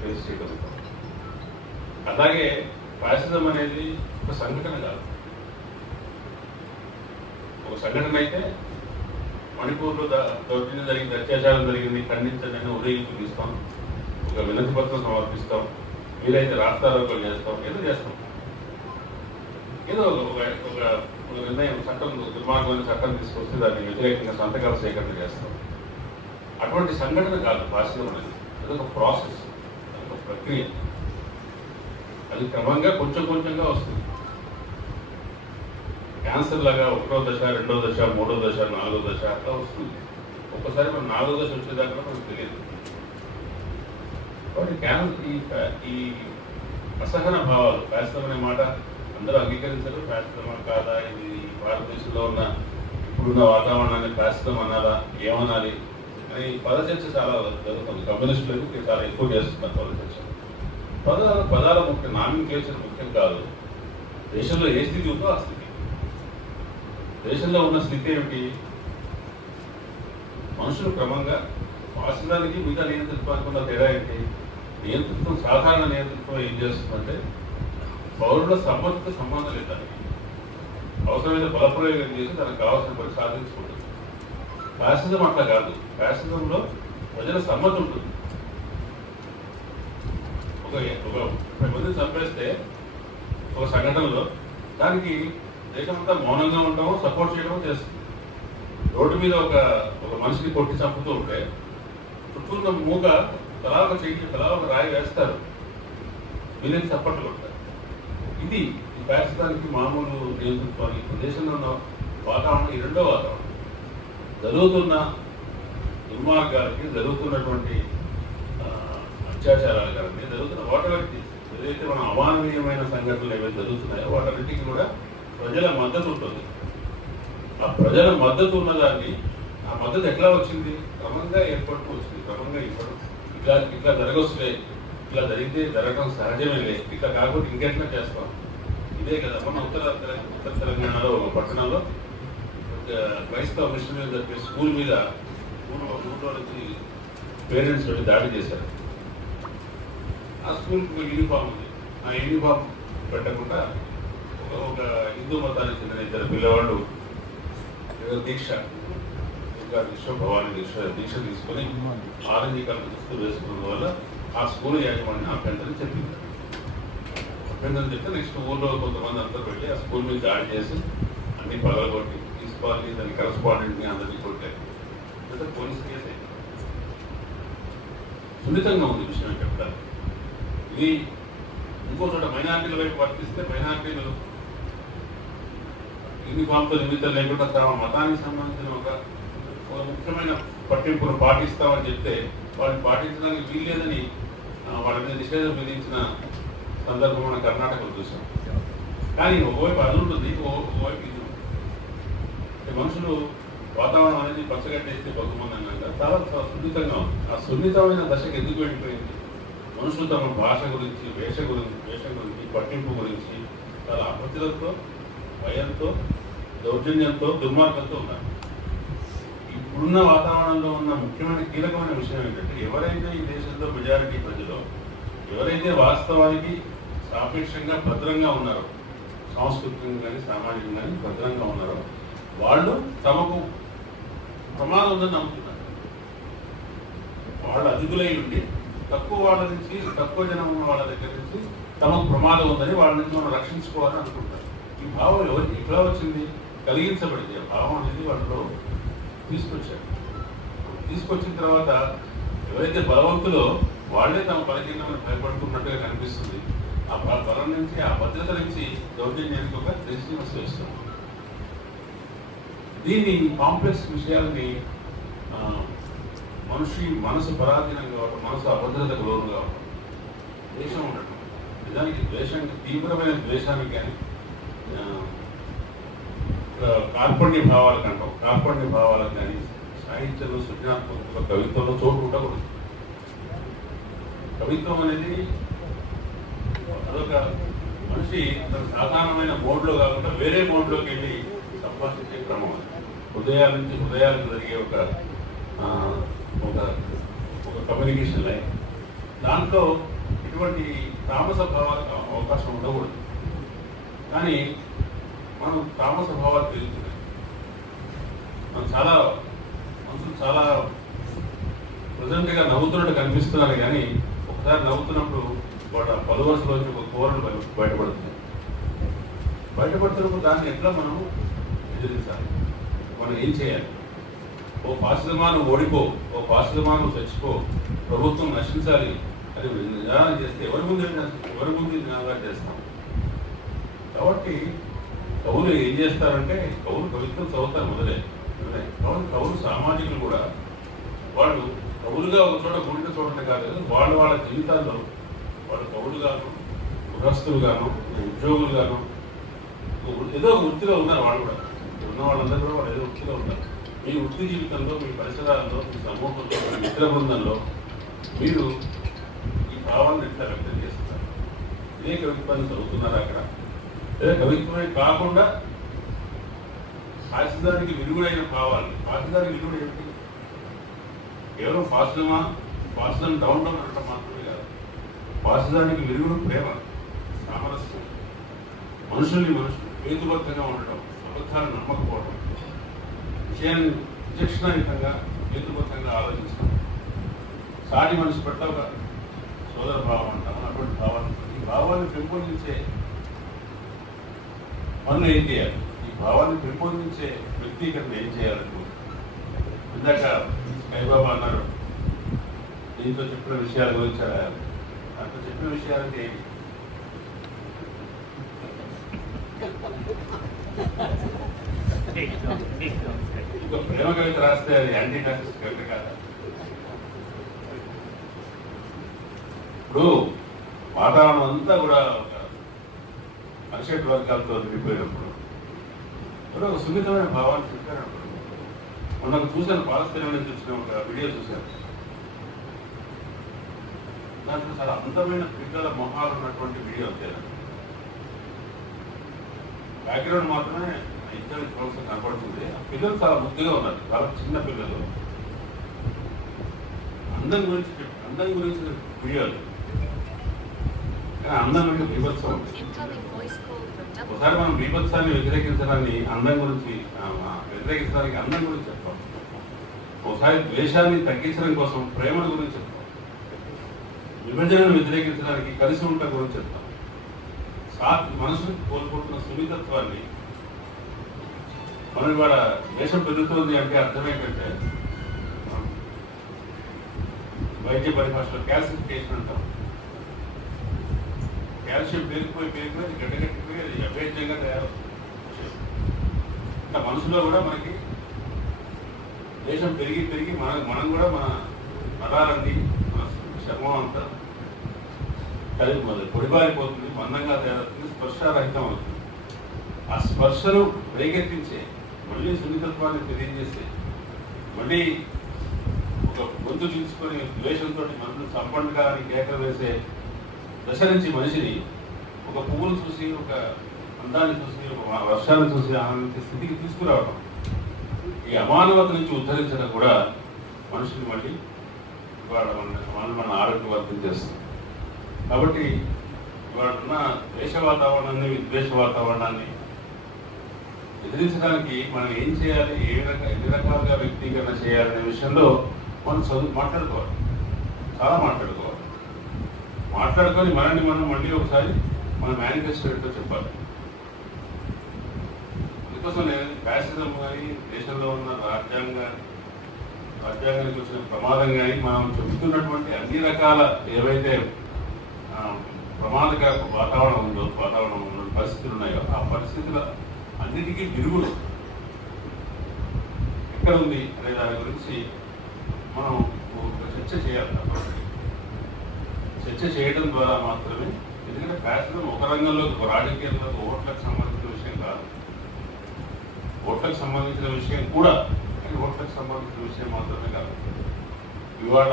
Face చేయగలుగుతాం అలాగే fascism అనేది ఒక సంఘటన కాదు. ఒక సంఘటన అయితే మణిపూర్లో దౌర్జన్యం జరిగింది అత్యాచారం జరిగింది ఖండించదని ఉదయం ఉదయింపు ఒక వినతి పత్రం సమర్పిస్తాం వీలైతే రాస్తారోకలు చేస్తాం ఏదో చేస్తాం. ఏదో ఒక ఒక- నిర్ణయం చట్టం దుర్మార్గమైన చట్టం తీసుకొస్తే దాన్ని వ్యతిరేకంగా సంతకాల సేకరణ చేస్తాం. అటువంటి సంఘటన కాదు భాషలో అనేది అదొక ఒక ప్రాసెస్. ప్రక్రియ. అది క్రమంగా కొంచెం కొంచెంగా వస్తుంది. క్యాన్సర్ లాగా ఒకటో దశ రెండో దశ మూడో దశ నాలుగో దశ అట్లా వస్తుంది. ఒక్కసారి మనం నాలుగో దశ వచ్చేదాకా మనకు తెలియదు. కాబట్టి క్యాన్సర్ ఈ ఈ అసహన భావాలు ఫ్యాసిజం అనే మాట అందరూ అంగీకరించరు. ఫ్యాసిజమా కాదా? ఇది భారతదేశంలో ఉన్న ఇప్పుడున్న వాతావరణాన్ని ఫ్యాసిజం అనాలా? ఏమనాలి? అని పద చర్చ చాలా జరుగుతుంది. కమ్యూనిస్టులకు చాలా ఎక్కువ చేస్తున్నారు పద చర్చ పదాల పదాల ముఖ్యం. నామినికేషన్ ముఖ్యం కాదు. దేశంలో ఏ స్థితి ఉందో ఆ స్థితి. దేశంలో ఉన్న స్థితి ఏమిటి? మనుషులు క్రమంగా వాసనానికి మిగతా నియంత్రించడానికి తేడా ఏంటి? నియంత్రిత్వం సాధారణ నియంత్రిత్వం ఏం చేస్తుందంటే పౌరుల సమర్థ సంబంధం లేదు అవసరమైన బలప్రయోగం చేసి తనకు కావాల్సిన పని సాధించుకుంటుంది. ఫ్యాసిజం అట్లా కాదు. ఫ్యాసిజంలో ప్రజల సమ్మతి ఉంటుంది. ఒక ఒక ముప్పై మంది చంపేస్తే ఒక సంఘటనలో దానికి దేశమంతా మౌనంగా ఉండటమో సపోర్ట్ చేయడమో చేస్తుంది రోడ్డు మీద ఒక ఒక మనిషిని కొట్టి చంపుతూ ఉంటే చుట్టూ ఉన్న మూగ తలా ఒక చెయ్యి తలా ఒక రాయి వేస్తారు. వీళ్ళని చప్పట్లు కొడతారు? ఇది ఈ పాకిస్తాన్కి మామూలు నియంతృత్వానికి దేశంలో ఉన్న వాతావరణం ఈ రెండో వాతావరణం. జరుగుతున్న దుర్మార్గాలకి జరుగుతున్నటువంటి అత్యాచారాల అత్యాచారాలు కానీ జరుగుతున్న వాటన్నిటి ఏదైతే మన అమానవీయమైన సంఘటనలు ఏవైతే జరుగుతున్నాయో వాటన్నిటికీ కూడా ప్రజల మద్దతు ఉంటుంది. ఆ ప్రజల మద్దతు ఉన్నదాన్ని ఆ మద్దతు ఎట్లా వచ్చింది? క్రమంగా ఏర్పడుతూ వచ్చింది. క్రమంగా ఇప్పుడు ఇట్లా ఇట్లా జరగొచ్చులే ఇట్లా జరిగితే జరగడం సహజమే లేదు ఇట్లా కాకుండా ఇంకెట్లా చేస్తాం? ఇదే కదా మన ఉత్తర ఉత్తర తెలంగాణలో ఒక పట్టణంలో క్రైస్తవ మిషనరీ చెప్పే స్కూల్ మీద ఊళ్ళో ఊళ్ళో నుంచి పేరెంట్స్ తోటి దాడి చేశారు. ఆ స్కూల్కి యూనిఫామ్ ఉంది. ఆ యూనిఫామ్ పెట్టకుండా ఒక- ఒక హిందూ మతానికి చెందిన ఇద్దరు పిల్లవాళ్ళు దీక్ష ఇంకా దీక్ష భవానీ దీక్ష దీక్ష తీసుకొని ఆరెంజ్ కలర్ దుస్తులు వేసుకున్నందు వల్ల ఆ స్కూల్ యాజమాన్యం పెద్దని చెప్పింది. అభ్యంతరం చెప్తే నెక్స్ట్ ఊళ్ళో కొంతమంది అందరూ వెళ్ళి ఆ స్కూల్ మీద దాడి చేసి అన్ని పగలగొట్టి తీసుకోవాలి దాని కరస్పాండెంట్ని అందరినీ కొట్టారు. అంటే పోలీస్ కేసే. సున్నితంగా ఉంది విషయం చెప్తారు. ఇది ఇంకో చోట మైనార్టీల వైపు వర్తిస్తే మైనార్టీలు ఇన్ని యూనిఫామ్తో నిమిత్తం లేకుండా తమ మతానికి సంబంధించిన ఒక ఒక ముఖ్యమైన పట్టింపును పాటిస్తామని చెప్తే వాళ్ళని పాటించడానికి వీల్లేదని వాళ్ళ మీద నిషేధం విధించిన సందర్భం మన కర్ణాటకలో చూసాం. కానీ ఒకవైపు అది ఉంటుంది ఓ- ఒకవైపు ఇది మనుషులు వాతావరణం అనేది పచ్చగట్టేస్తే బతుకుమంది అన్నాక చాలా సున్నితంగా ఉంది. ఆ సున్నితమైన దశకు ఎందుకు వెళ్ళిపోయింది? మనుషులు తమ భాష గురించి వేష గురించి వేషం గురించి పట్టింపు గురించి చాలా అపత్తులతో భయంతో దౌర్జన్యంతో దుర్మార్గంతో ఉన్నారు. ఇప్పుడున్న వాతావరణంలో ఉన్న ముఖ్యమైన కీలకమైన విషయం ఏంటంటే ఎవరైతే ఈ దేశంలో మెజారిటీ ప్రజలు ఎవరైతే వాస్తవానికి సాపేక్షంగా భద్రంగా ఉన్నారో సాంస్కృతికంగా కానీ సామాజికంగా కానీ భద్రంగా ఉన్నారో వాళ్ళు తమకు ప్రమాదం ఉందని నమ్ముతున్నారు. వాళ్ళు అధికులై ఉండి తక్కువ వాళ్ళ నుంచి తక్కువ జనం ఉన్న వాళ్ళ దగ్గర నుంచి తమకు ప్రమాదం ఉందని వాళ్ళ నుంచి మనం రక్షించుకోవాలని అనుకుంటారు. ఈ భావం ఎవరికి ఎట్లా వచ్చింది? కలిగించబడింది. ఆ భావం అనేది వాళ్ళలో తీసుకొచ్చారు. తీసుకొచ్చిన తర్వాత ఎవరైతే బలవంతులో వాళ్ళే తమ బలహీనమైన భయపడుతున్నట్టుగా కనిపిస్తుంది ఆ బలం నుంచి ఆ భద్రత నుంచి దౌర్జన్యానికి ఒక రెసిస్టెన్స్ వేస్తుంది దీన్ని కాంప్లెక్స్ విషయాలని మనిషి మనసు పరాధీనం కావటం మనసు అభద్రతకు లోను కావటం ద్వేషం ఉండటం. నిజానికి ద్వేషానికి తీవ్రమైన ద్వేషానికి కానీ కార్పణ్య భావాలకు అంటాం. కార్పణ్య భావాలకు కానీ సాహిత్యంలో సృజనాత్మకంలో కవిత్వంలో చోటు ఉండకూడదు. కవిత్వం అనేది అదొక మనిషి తన సాధారణమైన మోడ్లో కాకుండా వేరే మోడ్లోకి వెళ్ళి సంభాషించే క్రమం అది. హృదయాల నుంచి హృదయాలకు జరిగే ఒక ఒక ఒక కమ్యూనికేషన్ లైన్ దాంట్లో ఇటువంటి తామస భావాలకు అవకాశం ఉండకూడదు. కానీ మనం తామస భావాలు పెరుగుతున్నాయి మనం చాలా మనుషులు చాలా ప్రజెంట్గా నవ్వుతున్నట్టు కనిపిస్తున్నారు కానీ ఒకసారి నవ్వుతున్నప్పుడు వాటి పలు ఒక కూరలు బయటపడుతుంది బయటపడుతున్నప్పుడు దాన్ని ఎట్లా మనం ఎదిరించాలి? మనం ఏం చేయాలి? ఓ పాసిదమాను ఓడిపో ఓ పాసిదమాను చచ్చిపో ప్రభుత్వం నశించాలి. అది నిజాన్ని చేస్తే ఎవరి ముందు ఎవరి ముందు నిజంగా చేస్తాం? కాబట్టి కవులు ఏం చేస్తారంటే కవులు కవిత్వం చదువుతారు మొదలే కాబట్టి కవులు సామాజికులు కూడా వాళ్ళు కవులుగా ఒక చోట గుండె చూడటం కాదు వాళ్ళ వాళ్ళ జీవితాల్లో వాళ్ళు కవులుగాను గృహస్థులుగాను ఉద్యోగులుగాను ఏదో వృత్తిలో ఉన్నారు వాళ్ళు కూడా. ఉన్న వాళ్ళందరూ కూడా వాళ్ళు ఏదో వృత్తిలో ఉంటారు. మీ వృత్తి జీవితంలో మీ పరిసరాల్లో మీ సమూహంలో మీ మిత్ర బృందంలో మీరు ఈ భావాన్ని ఎట్లా వ్యక్తం చేస్తున్నారు? ఇదే కవిత్వాన్ని చదువుతున్నారు అక్కడ? లేదా కవిత్వమే కాకుండా హాస్యదానికి విరుగుడైన భావాలు. హాస్యదానికి విరుగుడు ఏమిటి? కేవలం ఫాసిజమా ఫాసిజం డౌన్ డౌన్ మాత్రమే కాదు. ఫాసిజానికి విరుగుడు ప్రేమ సామరస్యం మనుషుల్ని మనుషులు హేతుబద్ధంగా ఉండటం. అబద్ధాలు నమ్మకపోవడం. విషయాన్ని విచక్షణాయుతంగా హేతుబద్ధంగా ఆలోచించడం. సాటి మనిషి పట్ల ఒక సోదర భావం అంటాం. అటువంటి భావాలు ఈ భావాన్ని పెంపొందించే పనులు ఏం చేయాలి? ఈ భావాన్ని పెంపొందించే వ్యక్తీకరణ ఏం చేయాలంటే ఇందాక సాయిబాబా అన్నారు. దీంతో చెప్పిన విషయాల గురించి అడిగారు. దాంట్లో చెప్పిన విషయాలంటే ఏమి ఇంకో ప్రేమ కవిత రాస్తే అది యాంటీ ఫ్యాసిస్ట్ కవిత కాదా ఇప్పుడు వాతావరణం అంతా కూడా ఒక అరిషట్ వర్గాలతో నిండిపోయినప్పుడు ఇప్పుడు ఒక సున్నితమైన భావాన్ని చెప్పారప్పుడు మొన్న చూశాను పాలస్తీనమైన చూసిన ఒక వీడియో చూశాను. దాంట్లో చాలా అందమైన పిల్లల మొహాలు ఉన్నటువంటి వీడియో అంతే. బ్యాక్గ్రౌండ్ మాత్రమే ఇద్దరు ప్రొఫెసర్ కనపడుతుంది. ఆ పిల్లలు చాలా ముద్దుగా ఉన్నారు. చాలా చిన్న పిల్లలు. అందం గురించి అందం గురించి వీడియోలు కానీ అందం అంటే బీభత్సం ఒకసారి మనం బీభత్సాన్ని వ్యతిరేకించడాన్ని అందం గురించి వ్యతిరేకించడానికి అందం గురించి చెప్తాం. ఒకసారి ద్వేషాన్ని తగ్గించడం కోసం ప్రేమల గురించి చెప్తాం. విభజనను వ్యతిరేకించడానికి కలిసి ఉండటం గురించి చెప్తాం. సాత్ మనసుకు కోల్పోతున్న సున్నితత్వాన్ని మనం ఇవాళ దేశం పెరుగుతుంది అంటే అర్థం ఏంటంటే వైద్య పరిభాషలో క్యాల్సిఫికేషన్ అంటాం. కాల్షియం పేరుకుపోయి పేరుకుపోయి గడ్డగట్టిపోయి అది అభేద్యంగా తయారవుతుంది. ఇంకా మనసులో కూడా మనకి దేశం పెరిగి పెరిగి మన మనం కూడా మన నరాలన్నీ మన చర్మం అంతా కలిపి మొదలు పొడిబారిపోతుంది. మందంగా తయారవుతుంది స్పర్శారహితం అవుతుంది ఆ స్పర్శను రేకెత్తించే మళ్ళీ సున్నితత్వాన్ని తెలియజేసే మళ్ళీ ఒక గొంతు చూసుకొని ద్వేషంతో మనుషులు సంపన్నగా అని కేకలు వేసే దశ నుంచి మనిషిని ఒక పువ్వును చూసి ఒక అందాన్ని చూసి ఒక వర్షాన్ని చూసి ఆనందించే స్థితికి తీసుకురావడం ఈ అమానవత నుంచి ఉద్ధరించడం కూడా మనుషుని మళ్ళీ వాళ్ళ మన మనం మన చేస్తుంది. కాబట్టి ఇవాళ దేశ వాతావరణాన్ని విద్వేష వాతావరణాన్ని ఎదిరించడానికి మనం ఏం చేయాలి? ఏ రకంగా ఎన్ని రకాలుగా వ్యక్తీకరణ చేయాలనే విషయంలో మనం చదువు మాట్లాడుకోవాలి. చాలా మాట్లాడుకోవాలి. మాట్లాడుకొని మనల్ని మనం మళ్ళీ ఒకసారి మన మేనిఫెస్టో ఏంటో చెప్పాలి. అందుకోసం నేను ఫ్యాసిజం కానీ దేశంలో ఉన్న రాజ్యాంగ రాజ్యాంగానికి వచ్చిన ప్రమాదం కానీ మనం చెబుతున్నటువంటి అన్ని రకాల ఏవైతే ఆ, ప్రమాదకర వాతావరణం ఉందో వాతావరణం ఉన్న పరిస్థితులు ఉన్నాయో ఆ పరిస్థితుల అన్నిటికీ విరుగుడు ఎక్కడ ఉంది అనే దాని గురించి మనం చర్చ చేయాలి చర్చ చేయడం ద్వారా మాత్రమే ఎందుకంటే ఫ్యాషన్ ఒక రంగంలోకి ఒక రాజకీయంలోకి ఓట్లకు సంబంధించిన విషయం కాదు. ఓట్లకు సంబంధించిన విషయం కూడా కానీ ఓట్లకు సంబంధించిన విషయం మాత్రమే కాదు. ఇవాళ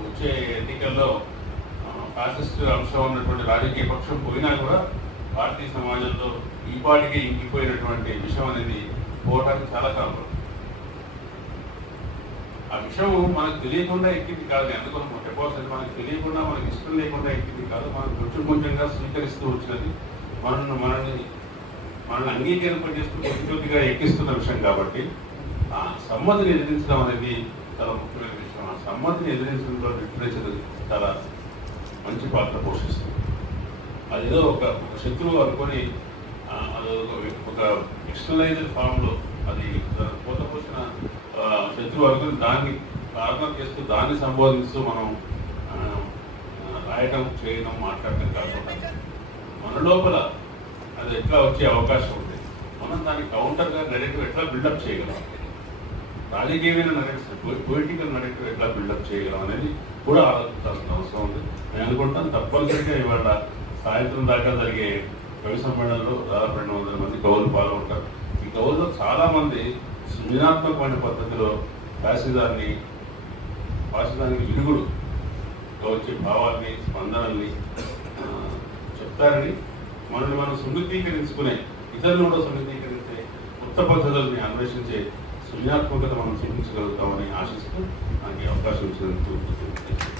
వచ్చే ఎన్నికల్లో ఆ, అంశం ఉన్నటువంటి రాజకీయ పక్షం పోయినా కూడా భారతీయ సమాజంలో ఈపాటికి ఇంకిపోయినటువంటి విషయం అనేది పోవటానికి చాలా కాలం ఆ విషయం మనకు తెలియకుండా ఎక్కింది కాదు ఎందుకు చెప్పవలసింది మనకు తెలియకుండా మనకి ఇష్టం లేకుండా ఎక్కింది కాదు మనం కొంచెం కొంచెంగా స్వీకరిస్తూ వచ్చినది మనల్ని మనల్ని మనల్ని అంగీకరింపజేస్తూ కొద్దిగా ఎక్కిస్తున్న విషయం కాబట్టి ఆ సమ్మతిని ఎదిరించడం అనేది చాలా ముఖ్యమైన విషయం. ఆ సమ్మతిని ఎదిరించడంలో లిటరేచర్ చాలా మంచి పాత్ర పోషిస్తుంది. అదేదో ఒక ఒక శత్రువు అనుకొని ఒక ఎక్స్టర్నలైజ్డ్ ఫామ్లో అది పోత పోసిన శత్రువు అనుకుని దాన్ని కారణం చేస్తూ దాన్ని సంబోధిస్తూ మనం రాయటం చేయడం మాట్లాడటం కాకుండా మన లోపల అది ఎట్లా వచ్చే అవకాశం ఉంది? మనం దానికి కౌంటర్గా నెగటివ్ ఎట్లా బిల్డప్ చేయగలం? రాజకీయమైన నెగటివ్ పొలిటికల్ నెగటివ్ ఎట్లా బిల్డప్ చేయగలం అనేది కూడా ఆలోచించాల్సిన అవసరం ఉంది. నేను అనుకుంటాను తప్పనిసరిగా ఇవాళ సాయంత్రం దాకా జరిగే కవి సమ్మేళనంలో దాదాపు రెండు వందల మంది కవులు పాల్గొంటారు. ఈ కవుల్లో చాలామంది సృజనాత్మకమైన పద్ధతిలో రాసేదాన్ని రాసేదానికి విరుగుడు వచ్చే భావాల్ని స్పందనల్ని చెప్తారని మనల్ని మనం సమృద్ధీకరించుకునే ఇతరులను కూడా సమృద్ధీకరించే కొత్త పద్ధతుల్ని అన్వేషించే సృజనాత్మకత మనం చూపించగలుగుతామని ఆశిస్తూ నాకు అవకాశం ఇచ్చినందుకు